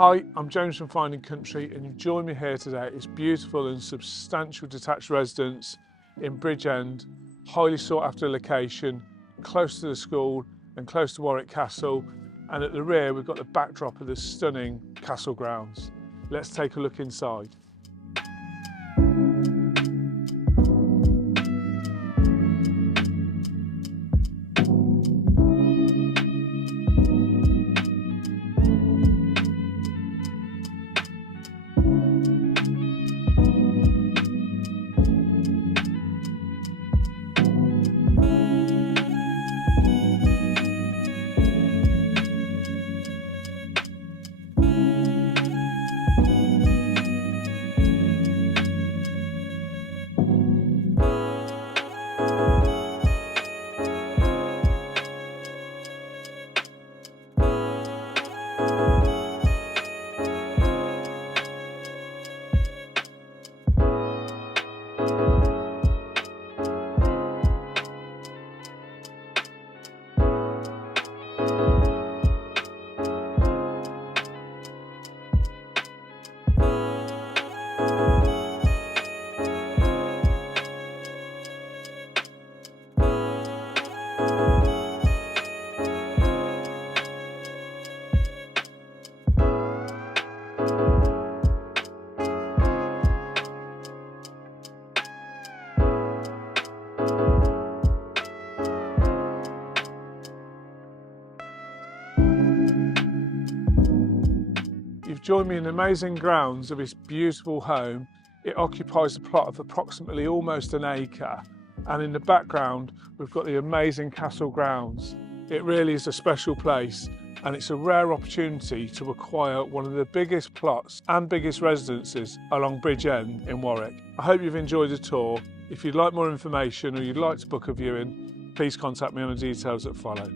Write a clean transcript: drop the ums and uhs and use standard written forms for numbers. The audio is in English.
Hi, I'm James from Finding Country and you've joined me here today at this beautiful and substantial detached residence in Bridgend, highly sought after location, close to the school and close to Warwick Castle, and at the rear we've got the backdrop of the stunning castle grounds. Let's take a look inside. You've joined me in the amazing grounds of this beautiful home. It occupies a plot of approximately almost an acre, and in the background we've got the amazing castle grounds. It really is a special place, and it's a rare opportunity to acquire one of the biggest plots and biggest residences along Bridgend in Warwick. I hope you've enjoyed the tour. If you'd like more information or you'd like to book a viewing, please contact me on the details that follow.